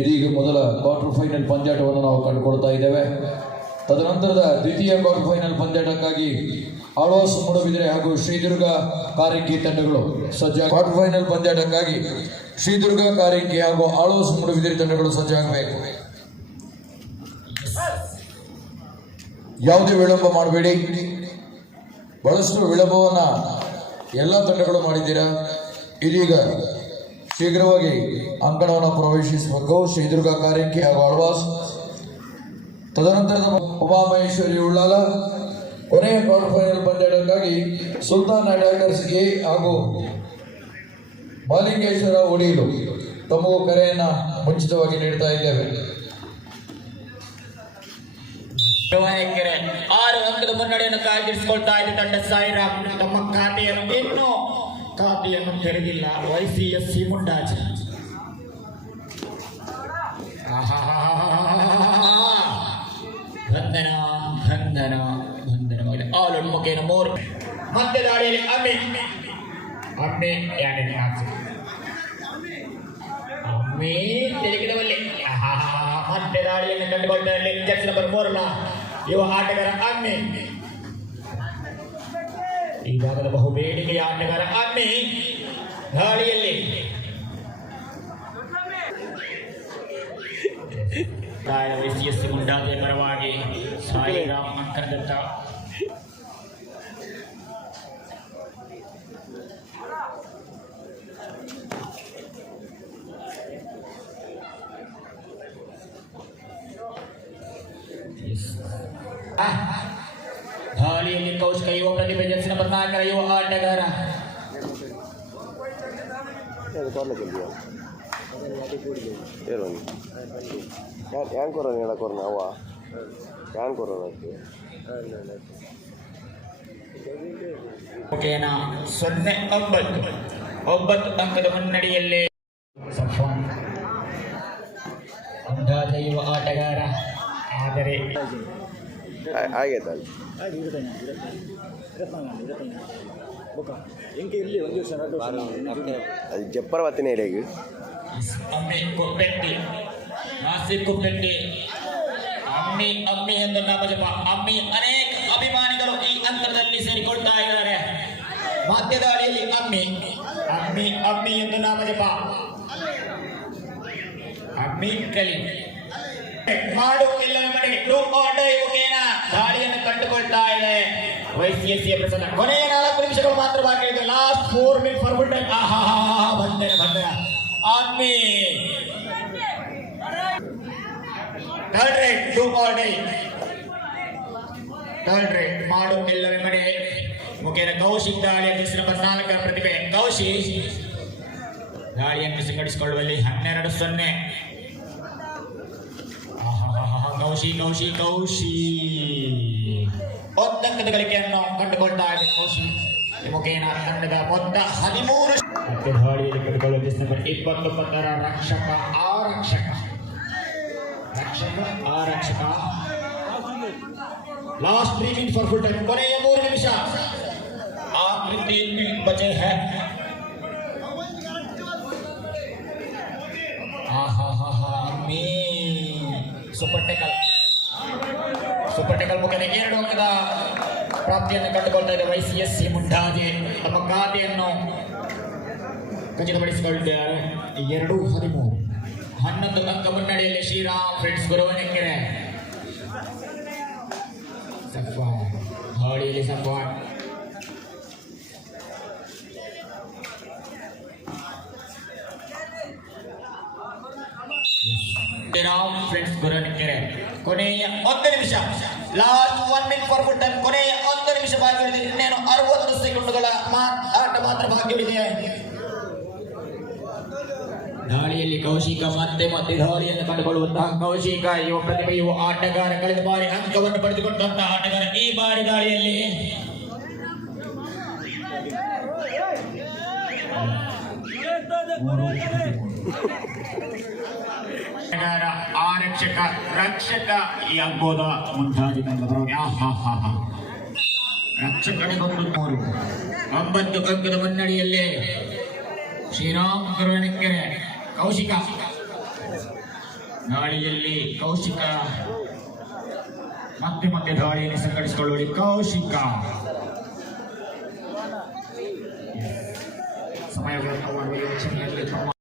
ಇದೀಗ ಮೊದಲ quarter final ಪಂದ್ಯಾಟವನ್ನು ನಾವು ಕಂಡುಕೊಳ್ತಾ ಇದ್ದೇವೆ. ತದನಂತರದ ದ್ವಿತೀಯ ಕ್ವಾರ್ಟರ್ ಫೈನಲ್ ಪಂದ್ಯಾಟಕ್ಕಾಗಿ ಆಳ್ವಾಸ್ ಮೂಡಬಿದ್ರೆ ಹಾಗೂ ಶ್ರೀದುರ್ಗ ಕಾರಿಂಕಿ ತಂಡಗಳು ಸಜ್ಜ ಕ್ವಾರ್ಟರ್ ಫೈನಲ್ ಪಂದ್ಯಾಟಕ್ಕಾಗಿ ಶ್ರೀದುರ್ಗ ಕಾರಿಂಕಿ ಹಾಗೂ ಆಳ್ವಾಸ್ ಮೂಡಬಿದಿರೆ ತಂಡಗಳು ಸಜ್ಜಾಗಬೇಕು. ಯಾವುದೇ ವಿಳಂಬ ಮಾಡಬೇಡಿ. ಬಹಳಷ್ಟು ವಿಳಂಬವನ್ನು ಎಲ್ಲ ತಂಡಗಳು ಮಾಡಿದ್ದೀರಾ? ಇದೀಗ ಶೀಘ್ರವಾಗಿ ಅಂಕಣವನ್ನು ಪ್ರವೇಶಿಸಬೇಕು ಶ್ರೀದುರ್ಗ ಕಾರ್ಯಕ್ಕೆ ಹಾಗೂ ಆಳ್ವಾಸ್ ತದನಂತರದ ಉಮಾಮಹೇಶ್ವರಿ ಉಳ್ಳಾಲ ಕೊನೆಯ ಕ್ವಾರ್ಟರ್ ಫೈನಲ್ ಪಂದ್ಯಾಟಕ್ಕಾಗಿ ಸುಲ್ತಾನ್ ಅಡ್ಯಾಕರ್ಸ್ ಎ ಹಾಗೂ ಮಾಲಿಂಗೇಶ್ವರ ಒಡೀಲು ತಮಗೂ ಕರೆಯನ್ನು ಮುಂಚಿತವಾಗಿ ನೀಡ್ತಾ ಇದ್ದೇವೆ. ಆರು ಅಂಕದ ಮುನ್ನಡೆಯನ್ನು ಕಾಯ್ದಿರಿಸಿಕೊಳ್ತಾ ಇದೆ ತಂಡ ಸಾಯಿರಾಮ್ ತಮ್ಮ ಖಾತೆಯನ್ನು ಇನ್ನೂ ಖಾತೆಯನ್ನು ತೆರೆದಿಲ್ಲ. ವೈಸಿ ಎಸ್ ಸಿ ಮುಂಡಾಜ್ ಬಂಧನ ಬಂಧನ ಬಂಧನವಾಗಿದೆ ಆಲ್ ಮುಖೇನ ಮೋರ್ ಮತ್ತೆ ದಾಳಿಯಲ್ಲಿ ಅಮ್ಮೆ ಅಮ್ಮೆ ಯಾರಿಗೆ ಹಾಕಿ ಅಮ್ಮೆ ತೆಲುಗಿನವಲ್ಲಿ ಮತ್ತೆ ದಾಳಿಯನ್ನು ಕಂಡುಕೊಂಡಲ್ಲಿ ಜರ್ಸಿ ನಂಬರ್ ಮೂರಲ್ಲ ಇವ ಆಟಗಾರ ಅಮ್ಮಿ ಈ ಭಾಗದ ಬಹುಬೇಡಿಕೆಯ ಆಟಗಾರ ಅಮ್ಮಿ ದಾಳಿಯಲ್ಲಿ. ಸಿ ಎಸ್ ಮುಂಡಾದೆ ಪರವಾಗಿ ಸಾಯಿರಾಮ್ ಅಂಕನದತ್ತ ಆ, ದಾಳಿಯಲ್ಲಿ ಕೌಶಿಕ ಯುವ ಪ್ರತಿಭೆ ನಾಲ್ಕರ ಯುವ ಆಟಗಾರ. ಹ್ಯಾಂಗ್ ಕೊರೋನ ಹ್ಯಾಂಗ್ ಕೊರೋನ ಮುಖೇನ ಸೊನ್ನೆ ಒಂಬತ್ತು. ಒಂಬತ್ತು ಅಂಕದ ಮುನ್ನಡೆಯಲ್ಲಿ. ಅಂದಾಜ ಯುವ ಆಟಗಾರ. ಆದರೆ ಆಗೈತೆ ಇರಲಿ ಒಂದು ದಿವಸ ಅದು ಜಪ್ಪರ ಬತ್ತಿನ ಹೇಳಿ ಅಮ್ಮಿ ಅಮ್ಮಿ ಎಂದು ನಾಮ ಜಪ. ಅಮ್ಮಿ ಅನೇಕ ಅಭಿಮಾನಿಗಳು ಈ ಅಂತರದಲ್ಲಿ ಸೇರಿಕೊಳ್ತಾ ಇದ್ದಾರೆ. ಮಧ್ಯದಾಳಿಯಲ್ಲಿ ಅಮ್ಮಿ. ಅಮ್ಮಿ ಅಮ್ಮಿ ಎಂದು ನಾಮ ಜಪ. ಅಮ್ಮಿ ಕಲಿ. ಮಾಡು ಇಲ್ಲವೇ ಮನೆಗೆ. ಟೂ ಆಟ ಡೈ ಮುಖೇನ ದಾಳಿಯನ್ನು ಕಂಡುಕೊಳ್ತಾ ಇದೆ ವೈಸಿಎಸ್ಸಿಯ ಪ್ರಸನ್ನ ಕೊನೆಯ ನಾಲ್ಕು ನಿಮಿಷಗಳು ಮಾತ್ರ ಬಾಕಿ ಇದೆ. Last four minute for full time ಆಹಾ ಬಂದೆ ಬಂದೆ Aadmi. Third raid two for die third raid ಮಾಡು ಇಲ್ಲವೇ ಮನೆ ಮುಖೇನ ಕೌಶಿಕ್ ದಾಳಿ ದಿವಸ ನಂಬರ್ ನಾಲ್ಕರ ಪ್ರತಿಭೆ. ಕೌಶಿ ದಾಳಿಯನ್ನು ಸಿಂಗಡಿಸಿಕೊಳ್ಳುವಲ್ಲಿ ಹನ್ನೆರಡು ಸೊನ್ನೆ. ಕೌಶಿ ಕೌಶಿ ಕೌಶಿ ಸಂಕಟಗಳಿಕೆಯನ್ನು ಕಂಡುಕೊಳ್ತಾ ಇದೆ ಕೌಶಿ ಮುಖೇನ ತಂಡದ ಮೊತ್ತ ಹದಿಮೂರು ಹಾಡಿಯಲ್ಲಿ ಕಂಡುಕೊಳ್ಳುವ ಡಿಸೆಂಬರ್ ಇಪ್ಪತ್ತೊಂಬತ್ತರ ರಕ್ಷಕ ಆರಕ್ಷಕ ರಕ್ಷಕ ಆರಕ್ಷಕ last three minute for full time कोने ये मोर निमिष आखिरी तीन मिनट बचे हैं हा हा हा हा मी सुपर टेकल ಸೂಪರ್ ಟೆಕಲ್ ಮುಖೇನ ಎರಡು ಅಂಕದ ಪ್ರಾಪ್ತಿಯನ್ನು ಕಂಡುಕೊಳ್ತಾ ಇದೆ ವೈಸಿ ಎಸ್ ಸಿ ಮುಂಡಾಜೆ ತಮ್ಮ ಖಾತೆಯನ್ನು ಖಚಿತಪಡಿಸಿಕೊಂಡಿದ್ದಾರೆ ಎರಡು ಹದಿಮೂರು. ಹನ್ನೊಂದು ಅಂಕ ಮುನ್ನಡೆಯಲ್ಲಿ ಶ್ರೀರಾಮ್ ಫ್ರೆಂಡ್ಸ್ ಗುರುವನಕ್ಕೆ ಸಫ್ವಾನ್ ದಾಳಿಯಲ್ಲಿ ಶ್ರೀರಾಮ್ ರಾಮ್ ಫ್ರೆಂಡ್ಸ್ ಗುರುವನೆಕೆರೆ ಕೊನೆಯ ಒಂದು ನಿಮಿಷ. ಲಾಸ್ಟ್ ಒನ್ ಮಿನಿಟ್ ಫಾರ್ ಅಂತ ಕೊನೆಯ ಒಂದು ನಿಮಿಷ ಬಾಕಿ ಇನ್ನೇನು ಅರವತ್ತು ಸೆಕೆಂಡುಗಳ ಆಟ ಮಾತ್ರ ಬಾಕಿ ದಾಳಿಯಲ್ಲಿ ಕೌಶಿಕ ಮತ್ತೆ ಮತ್ತೆ ದಾಳಿಯನ್ನು ಕಂಡುಕೊಳ್ಳುವಂತಹ ಕೌಶಿಕ, ಯುವ ಪ್ರತಿಭೆಯು ಆಟಗಾರ ಕಳೆದ ಬಾರಿ ಅಂಕವನ್ನು ಪಡೆದುಕೊಂಡಂತಹ ಆಟಗಾರ ಈ ಬಾರಿ ದಾಳಿಯಲ್ಲಿ ಆರಕ್ಷಕ, ರಕ್ಷಕ ಎಂಬುದ ಮುಂತಾದ. ರಕ್ಷಕನಿಗೊಂದು ಮೂರು ಒಂಬತ್ತು ಕಂಕದ ಮುನ್ನಡೆಯಲ್ಲಿ ಶ್ರೀರಾಮ್ ಗುರುವನೆಕೆರೆ ಕೌಶಿಕ. ದಾಳಿಯಲ್ಲಿ ಕೌಶಿಕ. ಮತ್ತೆ ಮತ್ತೆ ದಾಳಿಯನ್ನು ಸಂಘಟಿಸಿಕೊಳ್ಳುವಲ್ಲಿ Kaushika. my work to with to team.